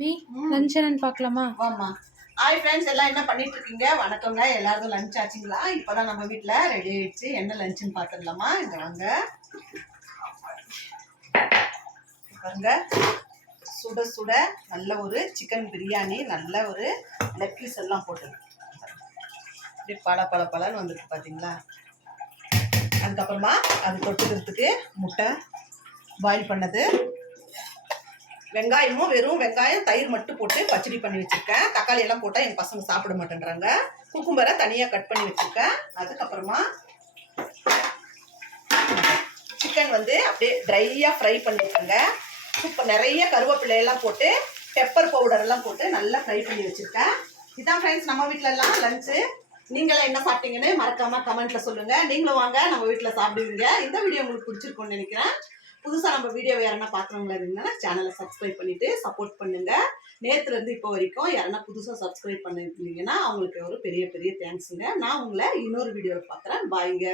Me lunch என்னன்னு பார்க்கலாமா? வாமா. ஹாய் ஃப்ரெண்ட்ஸ், எல்லாம் என்ன பண்ணிட்டு இருக்கீங்க? வணக்கங்க. எல்லாருக்கும் லஞ்ச் ஆச்சுங்களா? இப்போதான் நம்ம வீட்டில் ரெடி ஆயிடுச்சு. என்ன லஞ்சுன்னு பார்த்துடலாமா? இங்க வாங்க பாருங்க. சுட சுட நல்ல ஒரு சிக்கன் பிரியாணி, நல்ல ஒரு லெக் பீஸ் எல்லாம் போட்டு அப்படியே பல வந்துருக்கு பார்த்தீங்களா? அதுக்கப்புறமா அது தொட்டுக்கிறதுக்கு முட்டை பாயில் பண்ணது, வெங்காயமும் வெறும் வெங்காயம் தயிர் மட்டும் போட்டு பச்சடி பண்ணி வச்சிருக்கேன். தக்காளி எல்லாம் போட்டால் எங்கள் பசங்க சாப்பிட மாட்டேன்றாங்க. குக்கும்பரை தனியாக கட் பண்ணி வச்சிருக்கேன். அதுக்கப்புறமா சிக்கன் அப்படியே ட்ரையாக ஃப்ரை பண்ணியிருக்கேங்க. சூப்பர். நிறைய கருவேப்பிலையெல்லாம் போட்டு பெப்பர் பவுடர் எல்லாம் போட்டு நல்லா ஃப்ரை பண்ணி வச்சிருக்கேன். இதான் ஃப்ரெண்ட்ஸ் நம்ம வீட்டிலலாம் லஞ்சு. நீங்களாம் என்ன சாப்பிட்டீங்கன்னு மறக்காம கமெண்ட்ல சொல்லுங்க. நீங்களும் வாங்க நம்ம வீட்டில் சாப்பிடுவீங்க. இந்த வீடியோ உங்களுக்கு பிடிச்சிருக்கும்னு நினைக்கிறேன். புதுசாக நம்ம வீடியோவை யாரா பார்க்குறவங்களா இருந்தீங்கன்னா சேனலை சப்ஸ்கிரைப் பண்ணிட்டு சப்போர்ட் பண்ணுங்க. நேற்றுலேருந்து இப்போ வரைக்கும் யாரா புதுசாக சப்ஸ்கிரைப் பண்ணிருந்தீங்கன்னா அவங்களுக்கு ஒரு பெரிய பெரிய தேங்க்ஸுங்க. நான் உங்களை இன்னொரு வீடியோவில் பார்க்குறேன். பாய்ங்க.